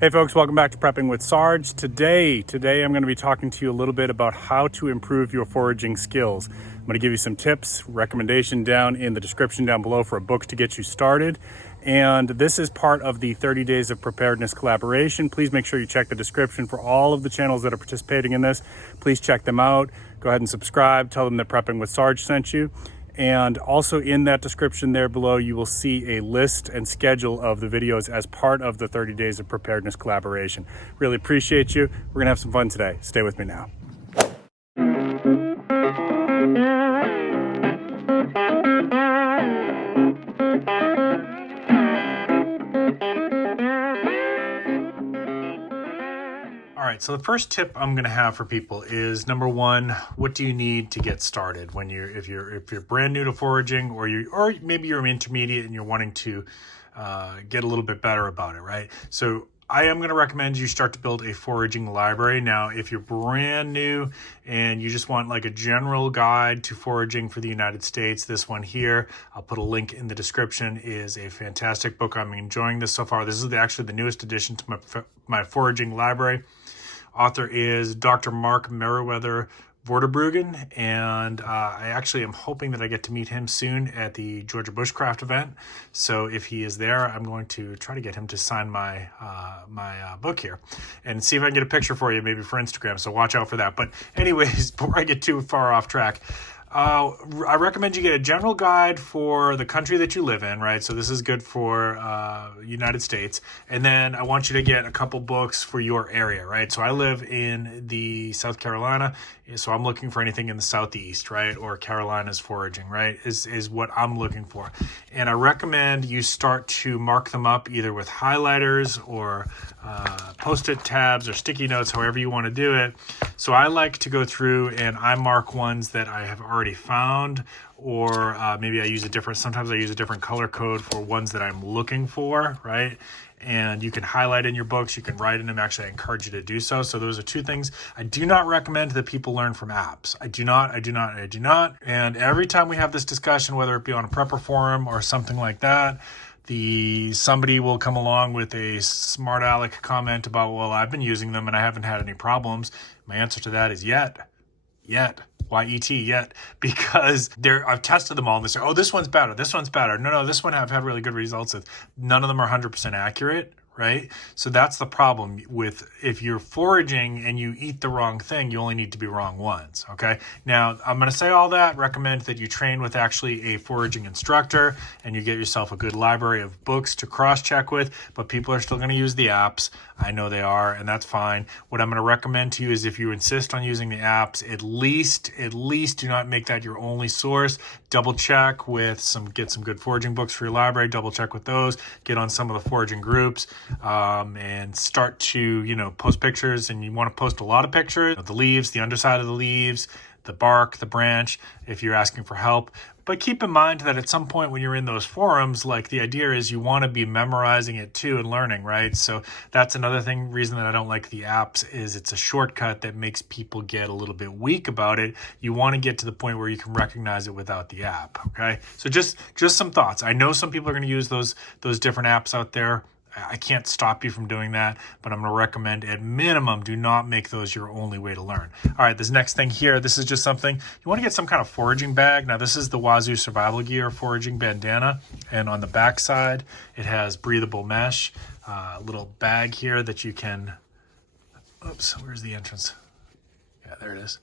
Hey folks, welcome back to Prepping with Sarge. Today I'm going to be talking to you a little bit about how to improve your foraging skills. I'm going to give you some tips, recommendation down in the description down below for a book to get you started. And this is part of the 30 Days of Preparedness collaboration. Please make sure you check the description for all of the channels that are participating in this. Please check them out. Go ahead and subscribe. Tell them that Prepping with Sarge sent you. And also in that description there below, you will see a list and schedule of the videos as part of the 30 Days of Preparedness collaboration. Really appreciate you. We're gonna have some fun today. Stay with me now. All right, so the first tip I'm going to have for people is number one, what do you need to get started when if you're brand new to foraging, or maybe you're intermediate and you're wanting to get a little bit better about it, right? So I am going to recommend you start to build a foraging library. Now, if you're brand new and you just want like a general guide to foraging for the United States, this one here, I'll put a link in the description, is a fantastic book. I'm enjoying this so far. This is actually the newest addition to my foraging library. Author is Dr. Mark Meriwether Vorderbruggen, and I actually am hoping that I get to meet him soon at the Georgia Bushcraft event. So if he is there, I'm going to try to get him to sign my book here and see if I can get a picture for you, maybe for Instagram. So watch out for that. But anyways, before I get too far off track, I recommend you get a general guide for the country that you live in, right? So this is good for United States. And then I want you to get a couple books for your area, right? So I live in the South Carolina, so I'm looking for anything in the Southeast, right? Or Carolina's foraging, right? Is what I'm looking for. And I recommend you start to mark them up either with highlighters or Post-it tabs or sticky notes, however you want to do it. So I like to go through and I mark ones that I have already found, or maybe sometimes I use a different color code for ones that I'm looking for, right? And you can highlight in your books, you can write in them. Actually, I encourage you to do so. So those are two things. I do not recommend that people learn from apps. I do not. And every time we have this discussion, whether it be on a prepper forum or something like that, somebody will come along with a smart aleck comment about, well, I've been using them and I haven't had any problems. My answer to that is yet. Y-E-T, because I've tested them all and they say, oh, this one's better. No, this one I've had really good results with. None of them are 100% accurate, right? So that's the problem with, if you're foraging and you eat the wrong thing, you only need to be wrong once, okay? Now, I'm going to say all that, recommend that you train with actually a foraging instructor and you get yourself a good library of books to cross-check with, but people are still going to use the apps. I know they are, and that's fine. What I'm going to recommend to you is, if you insist on using the apps, at least do not make that your only source. Double check with get some good foraging books for your library, double check with those, get on some of the foraging groups, and start to, post pictures. And you want to post a lot of pictures of the leaves, the underside of the leaves, the bark, the branch, if you're asking for help. But keep in mind that at some point when you're in those forums, like, the idea is you want to be memorizing it too and learning, right? So that's another reason that I don't like the apps, is it's a shortcut that makes people get a little bit weak about it. You want to get to the point where you can recognize it without the app, okay? So just some thoughts. I know some people are going to use those different apps out there. I can't stop you from doing that, but I'm going to recommend, at minimum, do not make those your only way to learn. All right, this next thing here, this is just something, you want to get some kind of foraging bag. Now, this is the Wazoo Survival Gear foraging bandana, and on the back side, it has breathable mesh, little bag here that you can, oops, where's the entrance? Yeah, there it is.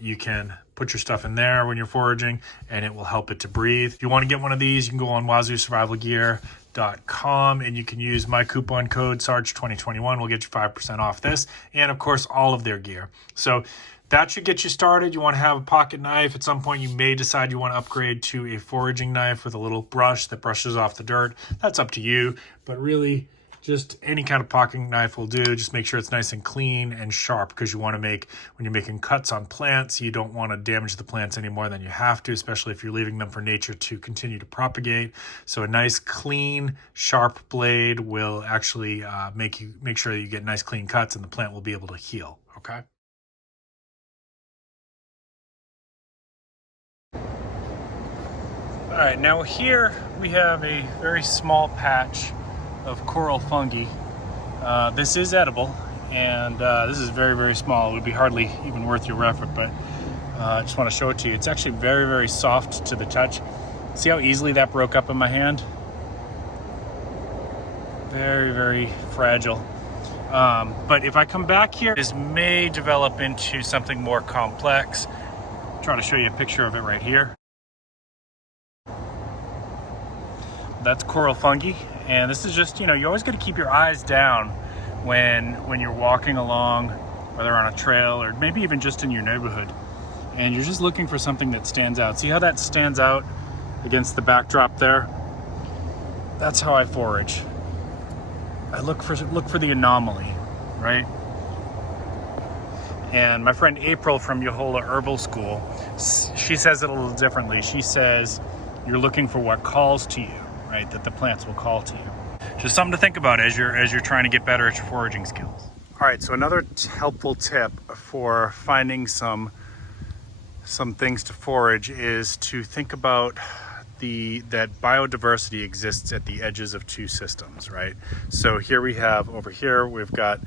You can put your stuff in there when you're foraging, and it will help it to breathe. If you want to get one of these, you can go on wazoosurvivalgear.com and you can use my coupon code Sarge2021. We'll get you 5% off this, and of course all of their gear. So that should get you started. You want to have a pocket knife. At some point you may decide you want to upgrade to a foraging knife with a little brush that brushes off the dirt. That's up to you, but really just any kind of pocket knife will do. Just make sure it's nice and clean and sharp, because you want to when you're making cuts on plants, you don't want to damage the plants any more than you have to, especially if you're leaving them for nature to continue to propagate. So a nice, clean, sharp blade will actually make sure that you get nice, clean cuts, and the plant will be able to heal, okay? All right, now here we have a very small patch of coral fungi This is edible, and this is very, very small. It would be hardly even worth your effort, but I just want to show it to you. It's actually very, very soft to the touch. See how easily that broke up in my hand? Very, very fragile. But if I come back here, this may develop into something more complex. I'll try to show you a picture of it right here. That's coral fungi, and this is just, you always got to keep your eyes down when you're walking along, whether on a trail or maybe even just in your neighborhood, and you're just looking for something that stands out. See how that stands out against the backdrop there? That's how I forage. I look for the anomaly, right? And my friend April from Yohola Herbal School, she says it a little differently. She says you're looking for what calls to you, right? That the plants will call to you. Just something to think about as you're trying to get better at your foraging skills. All right, so another helpful tip for finding some things to forage is to think about that biodiversity exists at the edges of two systems, right? So here over here we've got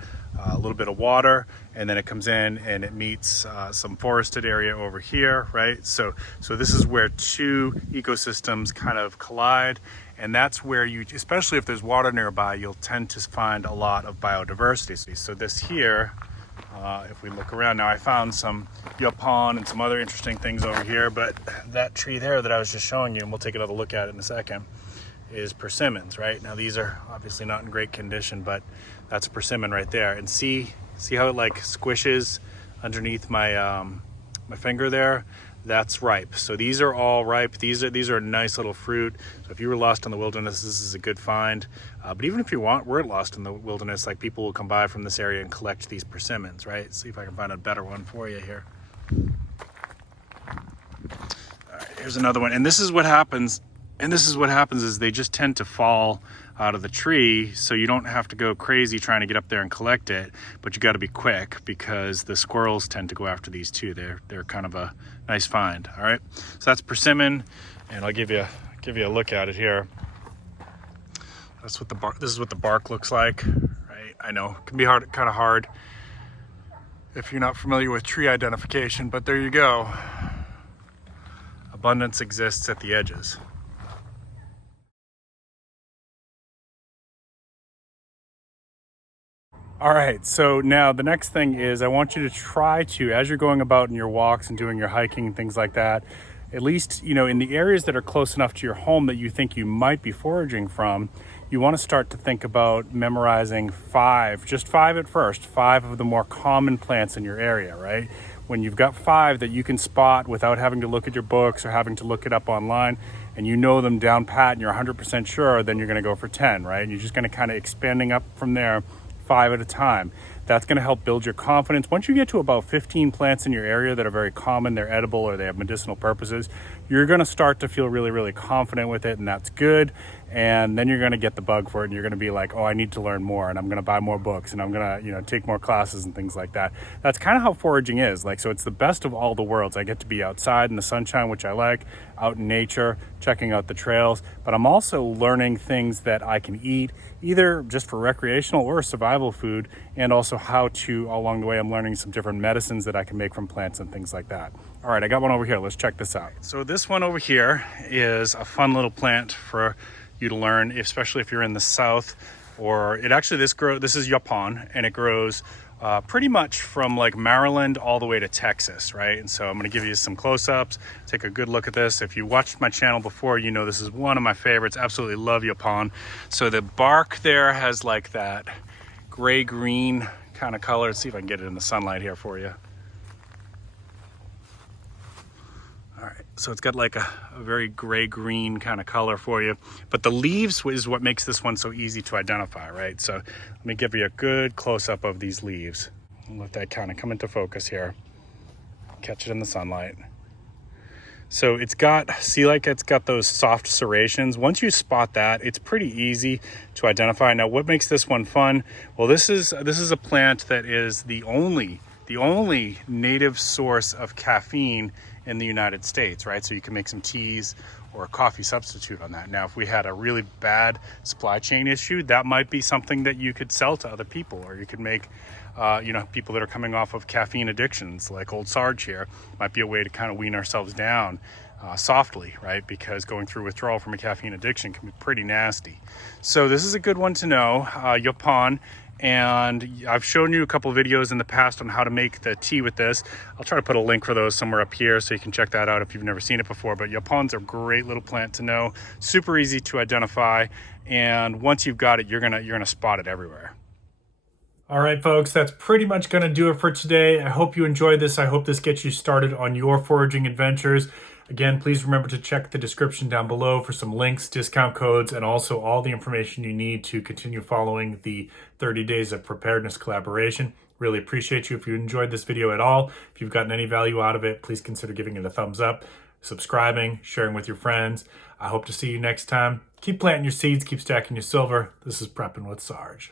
a little bit of water, and then it comes in and it meets some forested area over here, right? So this is where two ecosystems kind of collide, and that's where especially if there's water nearby, you'll tend to find a lot of biodiversity. So this here, if we look around now, I found some yapon and some other interesting things over here, but that tree there that I was just showing you, and we'll take another look at it in a second, is persimmons, right? Now these are obviously not in great condition, but that's a persimmon right there. And see how it like squishes underneath my my finger there? That's ripe. So these are all ripe. These are a nice little fruit. So if you were lost in the wilderness, this is a good find. But even if you weren't lost in the wilderness, like people will come by from this area and collect these persimmons, right? See if I can find a better one for you here. All right, here's another one. And this is what happens. Is they just tend to fall out of the tree, so you don't have to go crazy trying to get up there and collect it, but you got to be quick because the squirrels tend to go after these too. They're kind of a nice find. All right, so that's persimmon, and I'll give you a look at it here. This is what the bark looks like, right? I know it can be kind of hard if you're not familiar with tree identification, but there you go. Abundance exists at the edges. All right, so now the next thing is I want you to try to, as you're going about in your walks and doing your hiking and things like that, at least, in the areas that are close enough to your home that you think you might be foraging from, you want to start to think about memorizing just five at first, 5 of the more common plants in your area, right? When you've got 5 that you can spot without having to look at your books or having to look it up online, and you know them down pat and you're 100% sure, then you're going to go for 10, right? And you're just going to kind of expanding up from there, 5 at a time. That's going to help build your confidence. Once you get to about 15 plants in your area that are very common, they're edible or they have medicinal purposes, you're going to start to feel really, really confident with it, and that's good. And then you're going to get the bug for it, and you're going to be like, oh, I need to learn more, and I'm going to buy more books, and I'm going to take more classes and things like that. That's kind of how foraging is. So it's the best of all the worlds. I get to be outside in the sunshine, which I like, out in nature, checking out the trails, but I'm also learning things that I can eat, either just for recreational or survival food, and also how to, along the way, I'm learning some different medicines that I can make from plants and things like that. All right, I got one over here. Let's check this out. So this one over here is a fun little plant for you to learn, especially if you're in the south, or this is yapon, and it grows pretty much from like Maryland all the way to Texas, right? And so I'm going to give you some close-ups, take a good look at this. If you watched my channel before, you know this is one of my favorites. Absolutely love yapon. So the bark there has like that gray-green kind of color. Let's see if I can get it in the sunlight here for you. All right, so it's got like a very gray-green kind of color for you, but the leaves is what makes this one so easy to identify, right? So let me give you a good close-up of these leaves. I'll let that kind of come into focus here. Catch it in the sunlight. So it's got those soft serrations. Once you spot that, it's pretty easy to identify. Now, what makes this one fun? Well, this is a plant that is the only native source of caffeine in the United States, right? So you can make some teas or a coffee substitute on that. Now, if we had a really bad supply chain issue, that might be something that you could sell to other people, or you could make, people that are coming off of caffeine addictions, like old Sarge here, might be a way to kind of wean ourselves down softly, right? Because going through withdrawal from a caffeine addiction can be pretty nasty. So this is a good one to know, Yaupon. And I've shown you a couple of videos in the past on how to make the tea with this. I'll try to put a link for those somewhere up here so you can check that out if you've never seen it before. But Yaupons are a great little plant to know, super easy to identify, and once you've got it, you're gonna spot it everywhere. All right, folks, that's pretty much going to do it for today. I hope you enjoyed this. I hope this gets you started on your foraging adventures. Again, please remember to check the description down below for some links, discount codes, and also all the information you need to continue following the 30 Days of Preparedness collaboration. Really appreciate you if you enjoyed this video at all. If you've gotten any value out of it, please consider giving it a thumbs up, subscribing, sharing with your friends. I hope to see you next time. Keep planting your seeds, keep stacking your silver. This is Prepping with Sarge.